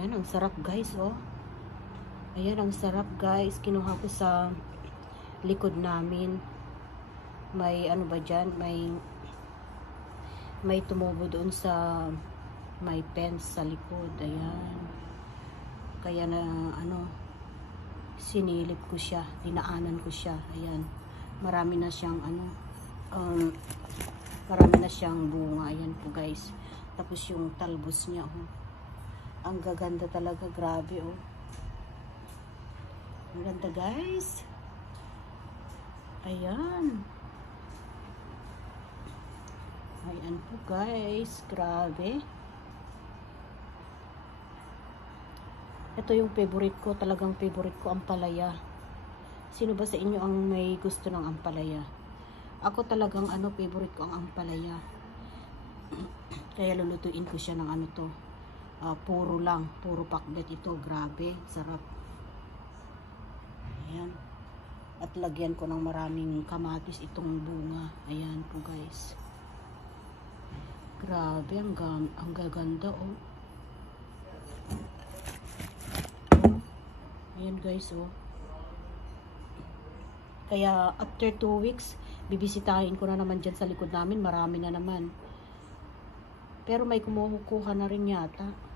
Ayan, ang sarap guys, oh. Ayan, ang sarap guys. Kinuha ko sa likod namin. May ano ba dyan? May tumubo doon sa may fence sa likod. Ayan. Kaya na ano, sinilip ko siya. Dinaanan ko siya. Ayan. Marami na siyang ano, marami na siyang bunga. Ayan po guys. Tapos yung talbos niya, oh. Ang gaganda talaga. Grabe, oh. Ang ganda guys. Ayan. Ayan po guys. Grabe. Ito yung favorite ko. Talagang favorite ko, ampalaya. Sino ba sa inyo ang may gusto ng ampalaya? Ako talagang ano, favorite ko ang ampalaya. Kaya lulutuin ko siya ng ano to. Puro lang. Puro pakbet ito. Grabe. Sarap. Ayan. At lagyan ko ng maraming kamatis itong bunga. Ayan po guys. Grabe. Ang gaganda, oh. Ayan guys, oh. Kaya after 2 weeks, bibisitahin ko na naman dyan sa likod namin. Marami na naman. Pero may kumukuha na rin yata.